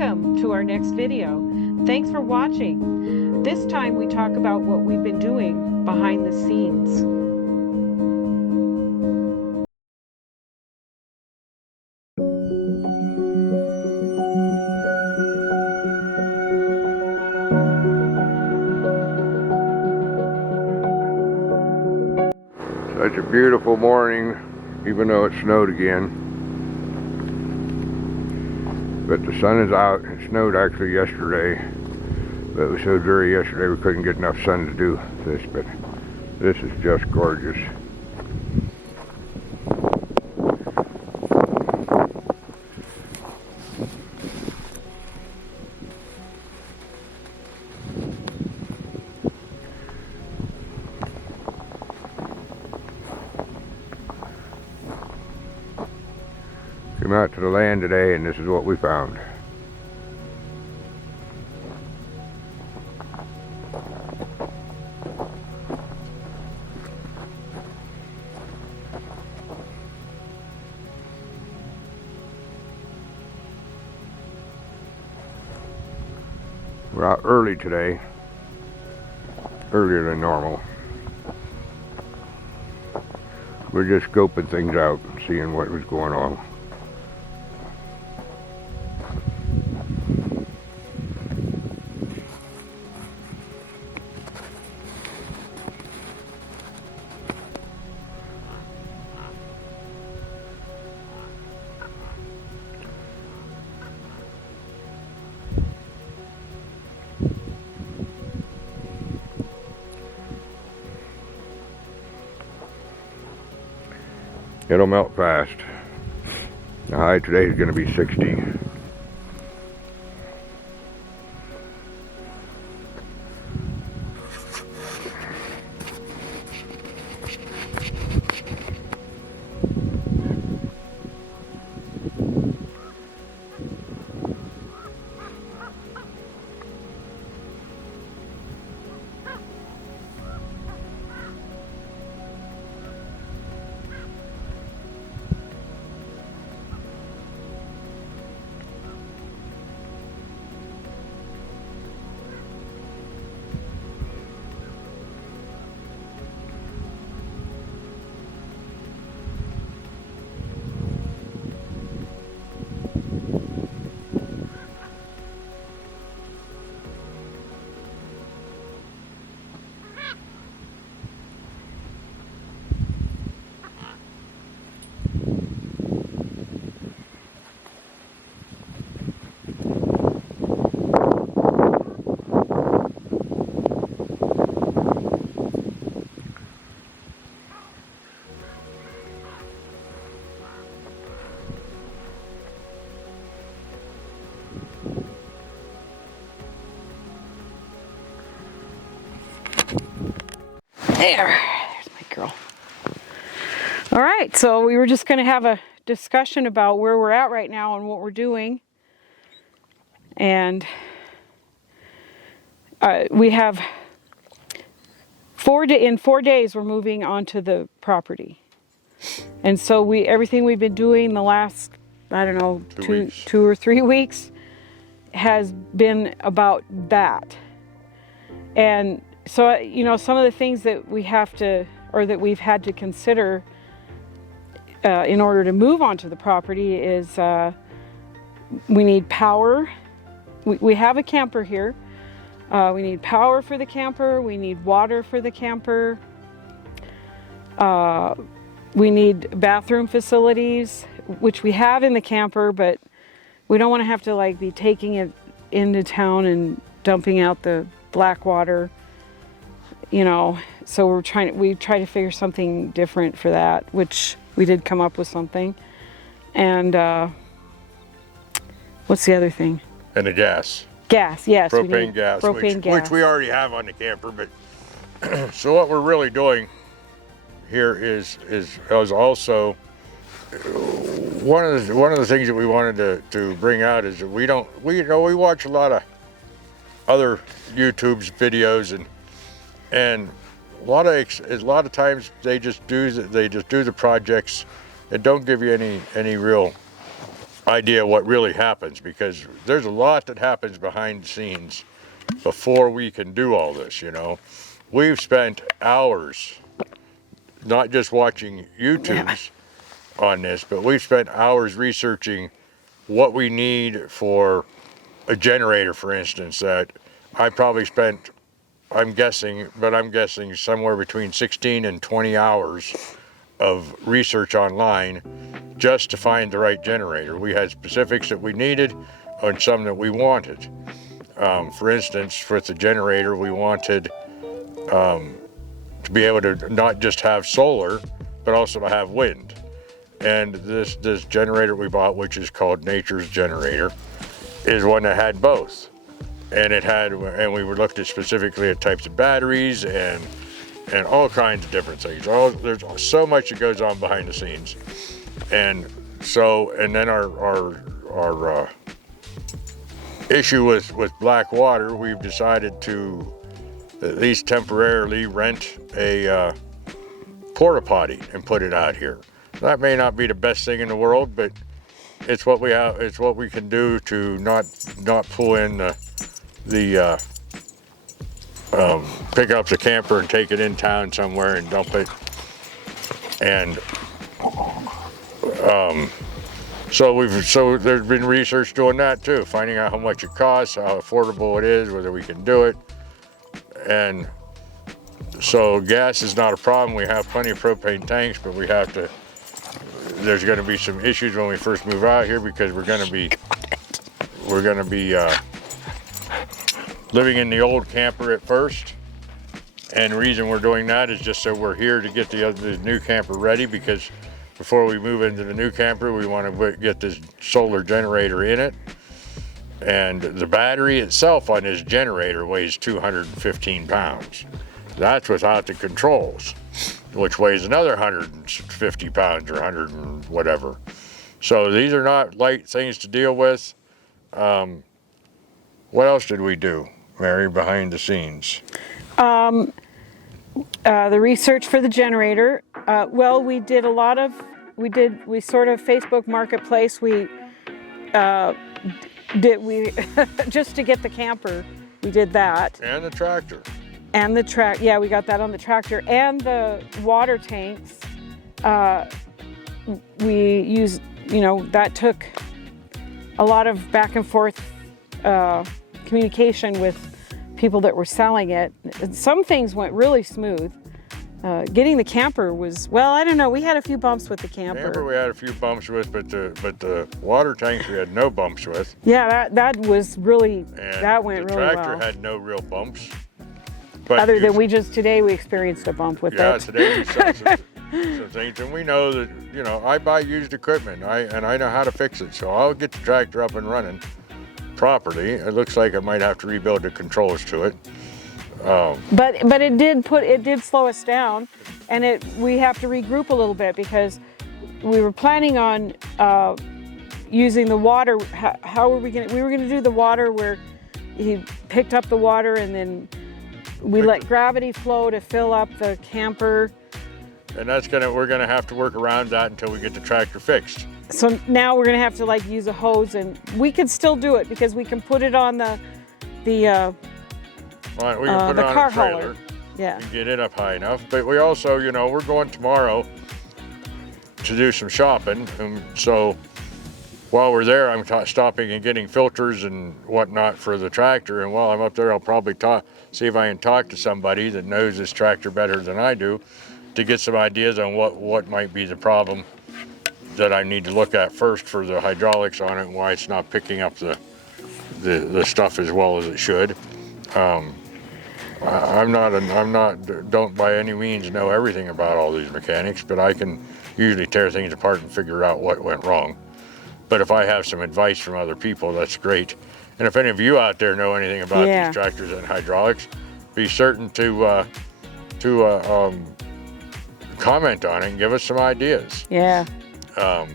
Welcome to our next video. Thanks for watching. This time we talk about what we've been doing behind the scenes. Such a beautiful morning, even though it snowed again. But the sun is out. It snowed actually yesterday, but it was so dreary yesterday we couldn't get enough sun to do this, but this is just gorgeous. Came out to the land today and this is what we found. We're out early today, earlier than normal. We're just scoping things out and seeing what was going on. It'll melt fast. The high today is going to be 60. There's my girl. All right, so we were just going to have a discussion about where we're at right now and what we're doing. And we have in 4 days we're moving onto the property. And so everything we've been doing the last, I don't know, two or 3 weeks has been about that. And so, you know, some of the things that we have to, or that we've had to consider in order to move onto the property is we need power. We have a camper here. We need power for the camper. We need water for the camper. We need bathroom facilities, which we have in the camper, but we don't want to have to like be taking it into town and dumping out the black water. You know, so we try to figure something different for that, which we did come up with something. And what's the other thing? And the gas. Gas, yes. Propane gas, which we already have on the camper. But so what we're really doing here is also one of the things that we wanted to bring out is that we watch a lot of other YouTube's videos and a lot of times they just do the projects and don't give you any real idea what really happens, because there's a lot that happens behind the scenes before we can do all this, you know. We've spent hours not just watching YouTubes on this, but we've spent hours researching what we need for a generator, for instance, that I probably spent, I'm guessing somewhere between 16 and 20 hours of research online just to find the right generator. We had specifics that we needed and some that we wanted. For instance, with the generator, we wanted to be able to not just have solar, but also to have wind. And this generator we bought, which is called Nature's Generator, is one that had both. And we were looked at specifically at types of batteries and all kinds of different things. There's so much that goes on behind the scenes. And then our issue with black water, we've decided to at least temporarily rent a porta-potty and put it out here. That may not be the best thing in the world, but it's what we have. It's what we can do to not pull in the pick up the camper and take it in town somewhere and dump it. And so there's been research doing that too, finding out how much it costs, how affordable it is, whether we can do it. And so gas is not a problem. We have plenty of propane tanks, but there's going to be some issues when we first move out here, because we're going to be living in the old camper at first. And the reason we're doing that is just so we're here to get the new camper ready, because before we move into the new camper, we want to get this solar generator in it. And the battery itself on this generator weighs 215 pounds. That's without the controls, which weighs another 150 pounds or 100 and whatever. So these are not light things to deal with. What else did we do, Mary, behind the scenes? The research for the generator. Well, we sort of Facebook Marketplace. We just to get the camper, we did that. And the tractor. And the yeah, we got that on the tractor. And the water tanks, we used, that took a lot of back and forth communication with people that were selling it. Some things went really smooth. Getting the camper was, well, I don't know. We had a few bumps with the camper. We had a few bumps with, but the water tanks we had no bumps with. Yeah, that was really, that went really well. The tractor had no real bumps. Other than today we experienced a bump with it. Yeah, today we saw some things, and we know that, I buy used equipment, and I know how to fix it, so I'll get the tractor up and running properly. It looks like I might have to rebuild the controls to it. But it did slow us down, and we have to regroup a little bit, because we were planning on using the water. How were we going to? We were going to do the water where he picked up the water, and then we let gravity flow to fill up the camper. And we're gonna have to work around that until we get the tractor fixed. So now we're gonna have to use a hose, and we can still do it because we can put it on the car hauler. Yeah. And get it up high enough. But we also, we're going tomorrow to do some shopping, and so while we're there, I'm stopping and getting filters and whatnot for the tractor. And while I'm up there, I'll probably see if I can talk to somebody that knows this tractor better than I do, to get some ideas on what might be the problem that I need to look at first for the hydraulics on it, and why it's not picking up the stuff as well as it should. Don't by any means know everything about all these mechanics, but I can usually tear things apart and figure out what went wrong. But if I have some advice from other people, that's great. And if any of you out there know anything about these tractors and hydraulics, be certain to comment on it and give us some ideas. Yeah. But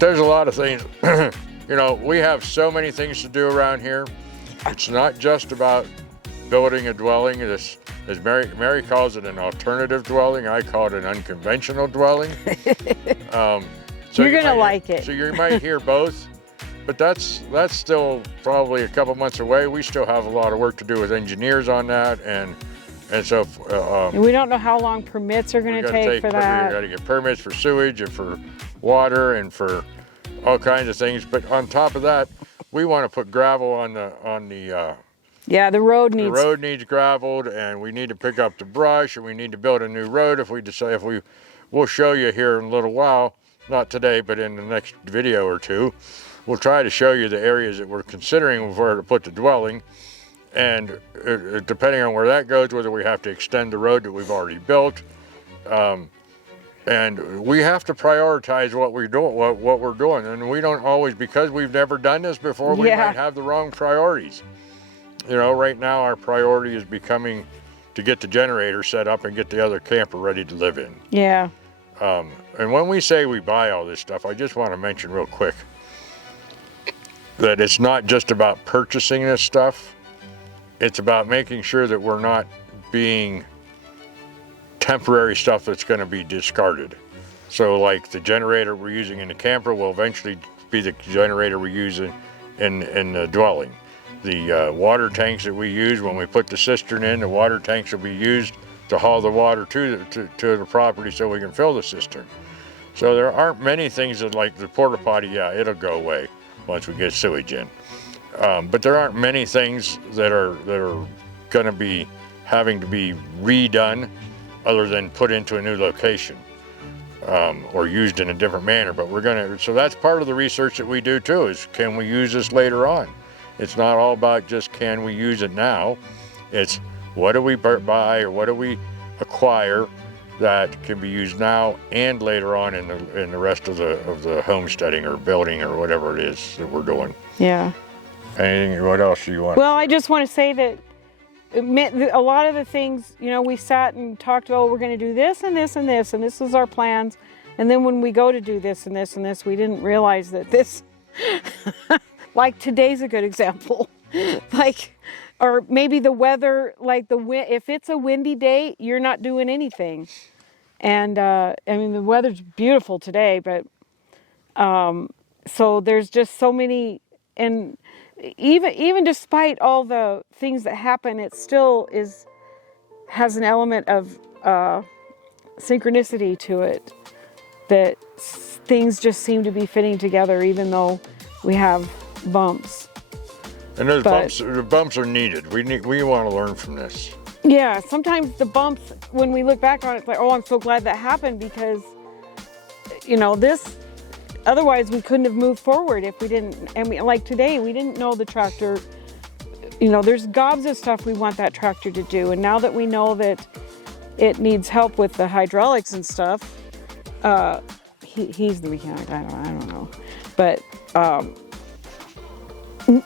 there's a lot of things. We have so many things to do around here. It's not just about building a dwelling. As Mary calls it, an alternative dwelling. I call it an unconventional dwelling. So You're gonna like it. So you might hear both, but that's still probably a couple months away. We still have a lot of work to do with engineers on that, and so and we don't know how long permits are going to take for that. We got to get permits for sewage and for water and for all kinds of things. But on top of that, we want to put gravel on the yeah, the road needs. The road needs gravelled, and we need to pick up the brush, and we need to build a new road. If we decide, we'll show you here in a little while, not today, but in the next video or two, we'll try to show you the areas that we're considering where to put the dwelling, and depending on where that goes, whether we have to extend the road that we've already built, and we have to prioritize what we're doing, and we don't always, because we've never done this before, we might have the wrong priorities. You know, right now our priority is becoming to get the generator set up and get the other camper ready to live in. Yeah. And when we say we buy all this stuff, I just want to mention real quick that it's not just about purchasing this stuff. It's about making sure that we're not being temporary stuff that's going to be discarded. So like the generator we're using in the camper will eventually be the generator we use in the dwelling. The water tanks that we use when we put the cistern in, the water tanks will be used to haul the water to the property so we can fill the cistern. So there aren't many things that, like the porta-potty, yeah, it'll go away once we get sewage in. But there aren't many things that are going to be having to be redone other than put into a new location or used in a different manner. But so that's part of the research that we do too, is can we use this later on? It's not all about just can we use it now. It's what do we buy or what do we acquire that can be used now and later on in the rest of the homesteading or building or whatever it is that we're doing. Yeah. Anything? What else do you want? Well, I just want to say that a lot of the things, you know, we sat and talked about, we're going to do this and this and this, and this is our plans. And then when we go to do this and this and this, we didn't realize that this, like today's a good example. Like, or maybe the weather, like the wind, if it's a windy day, you're not doing anything. And I mean, the weather's beautiful today, but so there's just so many, and even despite all the things that happen, it still has an element of synchronicity to it, that things just seem to be fitting together, even though we have bumps. And those bumps are needed. We want to learn from this. Yeah, sometimes the bumps, when we look back on it, it's like, oh, I'm so glad that happened, because, you know, otherwise we couldn't have moved forward if we didn't. And like today, we didn't know the tractor, you know, there's gobs of stuff we want that tractor to do. And now that we know that it needs help with the hydraulics and stuff, he's the mechanic, I don't know. But,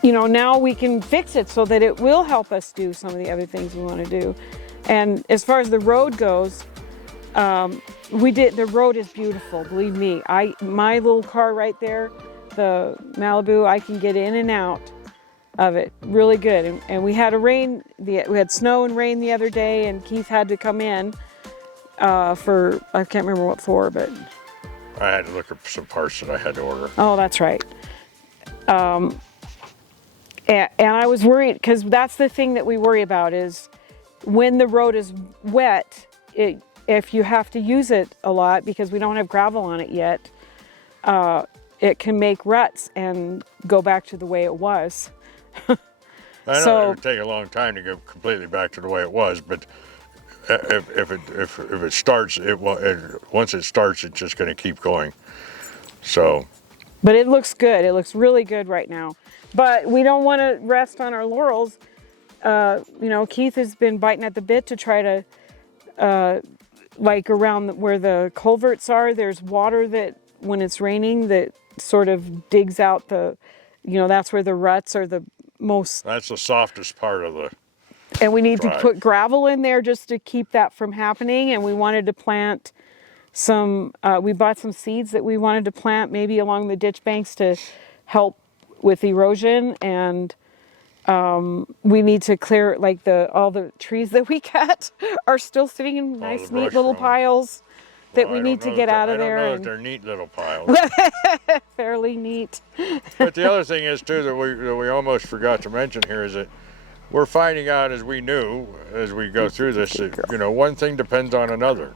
you know, now we can fix it so that it will help us do some of the other things we want to do. And as far as the road goes, the road is beautiful, believe me. My little car right there, the Malibu, I can get in and out of it really good. And we had we had snow and rain the other day, and Keith had to come in for, I can't remember what for, but I had to look up some parts that I had to order. Oh, that's right. And I was worried, because that's the thing that we worry about, is when the road is wet, if you have to use it a lot, because we don't have gravel on it yet, it can make ruts and go back to the way it was. I know it would take a long time to go completely back to the way it was, but if it starts, once it starts, it's just going to keep going. So. But it looks good. It looks really good right now. But we don't want to rest on our laurels. You know, Keith has been biting at the bit to try to, like around where the culverts are, there's water that when it's raining that sort of digs out that's where the ruts are the most. That's the softest part of the And we need drive. to put gravel in there just to keep that from happening. And we wanted to plant we bought some seeds that we wanted to plant maybe along the ditch banks to help with erosion, and we need to clear, like all the trees that we cut are still sitting in nice neat little piles, that Well, we I need don't to know get if out of I don't there. know if And they're neat little piles. fairly neat. But the other thing is too that we almost forgot to mention here is that we're finding out, as we knew as we go through this, that one thing depends on another.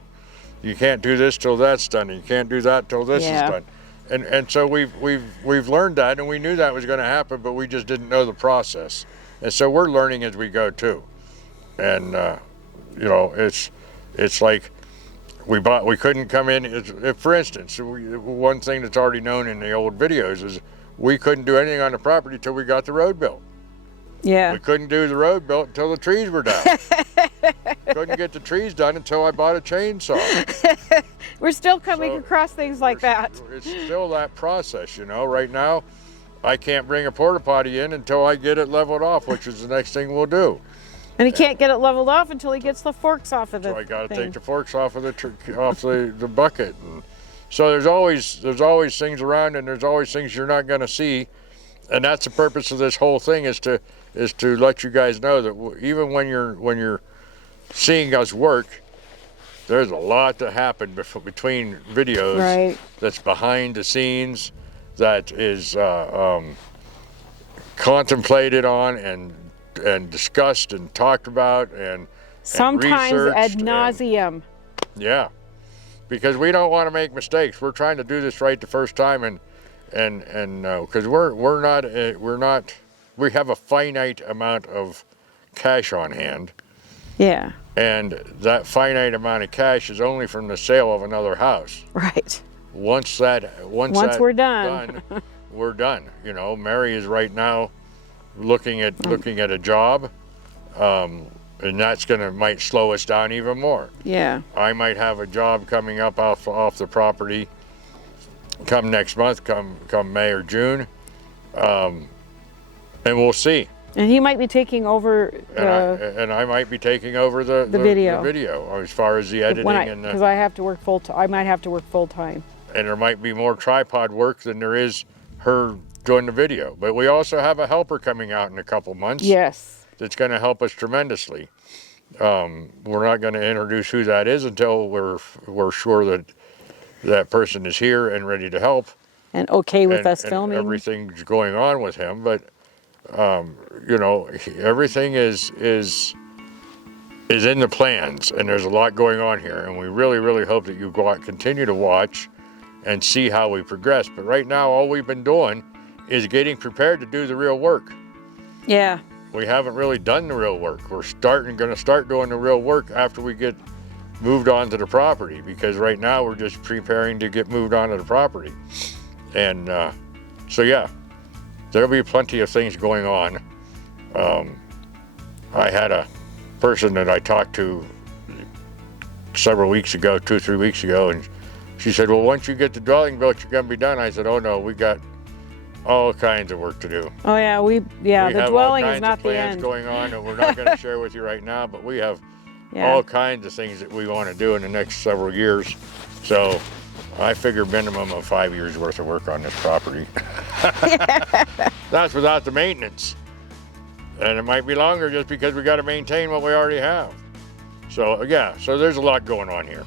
You can't do this till that's done, and you can't do that till this is done. And so we've learned that, and we knew that was going to happen, but we just didn't know the process. And so we're learning as we go too. And it's like we couldn't come in. For instance, one thing that's already known in the old videos is we couldn't do anything on the property till we got the road built. Yeah. We couldn't do the road built until the trees were down. Couldn't get the trees done until I bought a chainsaw. We're still coming across things like that. It's still that process, Right now, I can't bring a porta-potty in until I get it leveled off, which is the next thing we'll do. And he can't get it leveled off until he gets the forks off of the So I got to thing. take the forks off of the bucket. And so there's always things around, and there's always things you're not going to see. And that's the purpose of this whole thing is to let you guys know that even when you're seeing us work, there's a lot that happened between videos. Right. That's behind the scenes, that is contemplated on and discussed and talked about and sometimes researched ad nauseum. Yeah, because we don't want to make mistakes. We're trying to do this right the first time, and because we have a finite amount of cash on hand. Yeah. And that finite amount of cash is only from the sale of another house. Right. Once we're done, we're done. Mary is right now looking at a job, and that's might slow us down even more. Yeah. I might have a job coming up off the property come next month, come May or June, and we'll see. And he might be taking over and I might be taking over the video as far as the editing because I have to work full time. I might have to work full time. And there might be more tripod work than there is her doing the video. But we also have a helper coming out in a couple months. Yes. That's going to help us tremendously. We're not going to introduce who that is until we're sure that that person is here and ready to help. And okay with us filming. Everything's going on with him, but everything is in the plans, and there's a lot going on here, and we really, really hope that you continue to watch and see how we progress. But right now, all we've been doing is getting prepared to do the real work. Yeah. We haven't really done the real work. We're going to start doing the real work after we get moved on to the property, because right now we're just preparing to get moved on to the property. And so yeah, there'll be plenty of things going on. I had a person that I talked to several weeks ago, 2 or 3 weeks ago, and she said, well, once you get the dwelling built, you're going to be done. I said, oh no, we got all kinds of work to do. Oh yeah, the dwelling is not the end. We have all kinds of plans going on that we're not going to share with you right now, but we have all kinds of things that we want to do in the next several years. So I figure minimum of 5 years worth of work on this property. That's without the maintenance. And it might be longer just because we got to maintain what we already have. So yeah, so there's a lot going on here.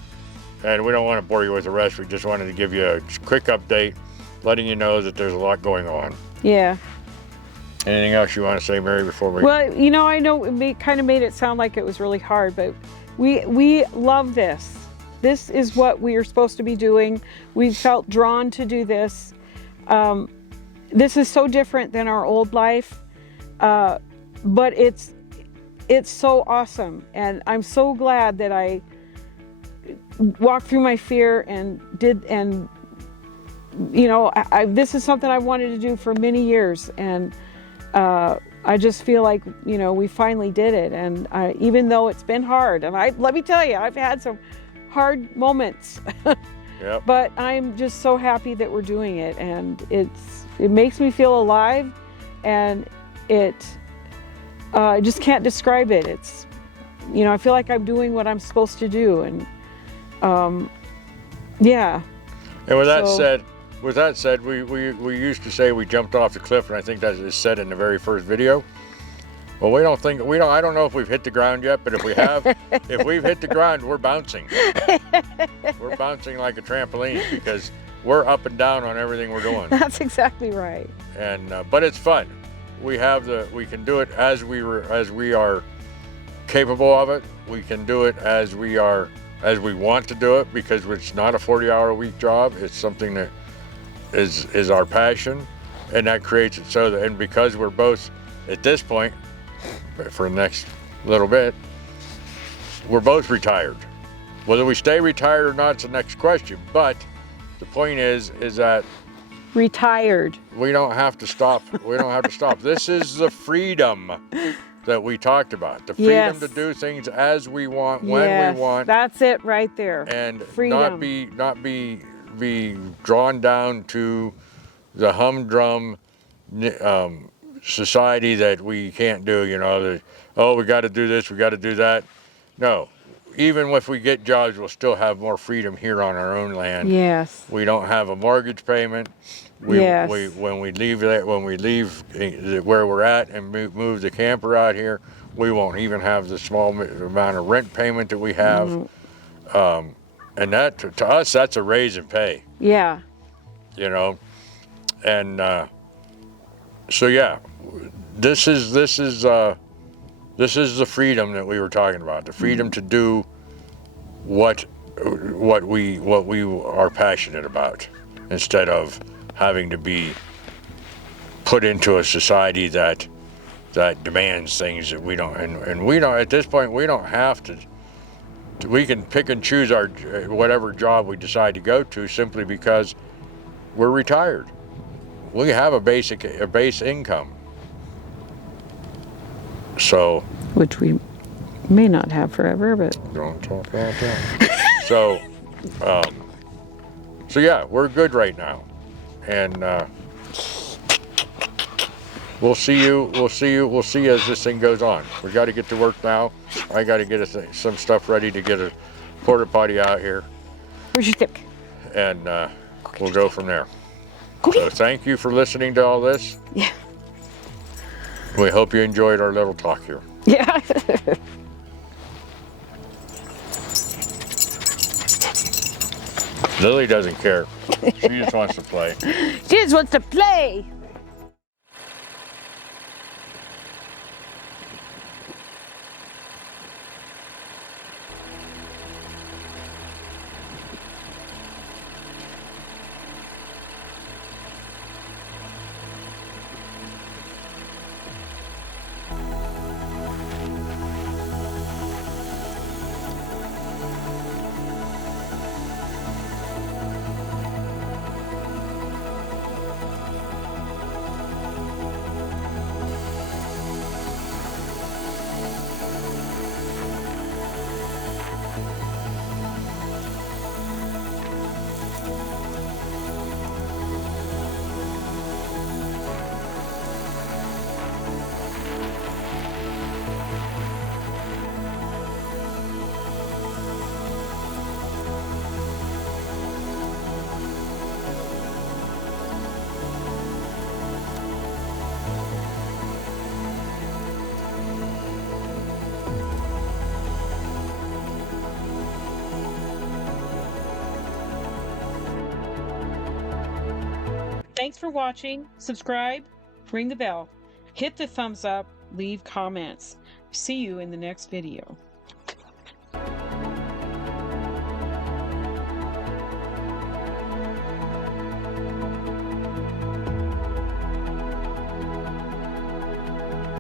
And we don't want to bore you with the rest. We just wanted to give you a quick update, letting you know that there's a lot going on. Yeah. Anything else you want to say, Mary, before we... Well, I know it kind of made it sound like it was really hard, but we love this. This is what we are supposed to be doing. We felt drawn to do this. This is so different than our old life, but it's so awesome. And I'm so glad that I walked through my fear and this is something I wanted to do for many years. And I just feel like, we finally did it. And even though it's been hard, and let me tell you, I've had some hard moments, Yep. But I'm just so happy that we're doing it. And it makes me feel alive, and I just can't describe it. It's, I feel like I'm doing what I'm supposed to do. And yeah. And with that said, we used to say we jumped off the cliff, and I think that is said in the very first video. Well, I don't know if we've hit the ground yet, but if we have, if we've hit the ground, we're bouncing. We're bouncing like a trampoline because we're up and down on everything we're doing. That's exactly right. And but it's fun. We can do it as we are capable of it. We can do it as we want to do it, because it's not a 40-hour-a-week job. It's something that is our passion, and that creates it so that, and because we're both at this point, for the next little bit, we're both retired. Whether we stay retired or not is the next question, but the point is that retired. we don't have to stop. We don't have to stop. This is the freedom that we talked about. The freedom to do things as we want, when we want. That's it right there. And freedom. not be drawn down to the humdrum society that we can't do, you know, we got to do this, we got to do that. No, even if we get jobs, we'll still have more freedom here on our own land. Yes. We don't have a mortgage payment. When we leave where we're at and move the camper out here, we won't even have the small amount of rent payment that we have. Mm-hmm. And that, to us, that's a raise in pay. Yeah. You know, and so yeah, this is the freedom that we were talking about. The freedom to do what we are passionate about, instead of having to be put into a society that demands things that we don't. And we don't, at this point, we don't have to. We can pick and choose our whatever job we decide to go to, simply because we're retired. We have a base income. So, which we may not have forever, but don't talk about that. So yeah, we're good right now, and we'll see you as this thing goes on. We got to get to work now. I got to get some stuff ready to get a porta-potty out here. Where's your stick? And we'll go from there. So thank you for listening to all this. Yeah. We hope you enjoyed our little talk here. Yeah. Lily doesn't care. She just wants to play. She just wants to play. Thanks for watching. Subscribe, ring the bell, hit the thumbs up, leave comments. See you in the next video.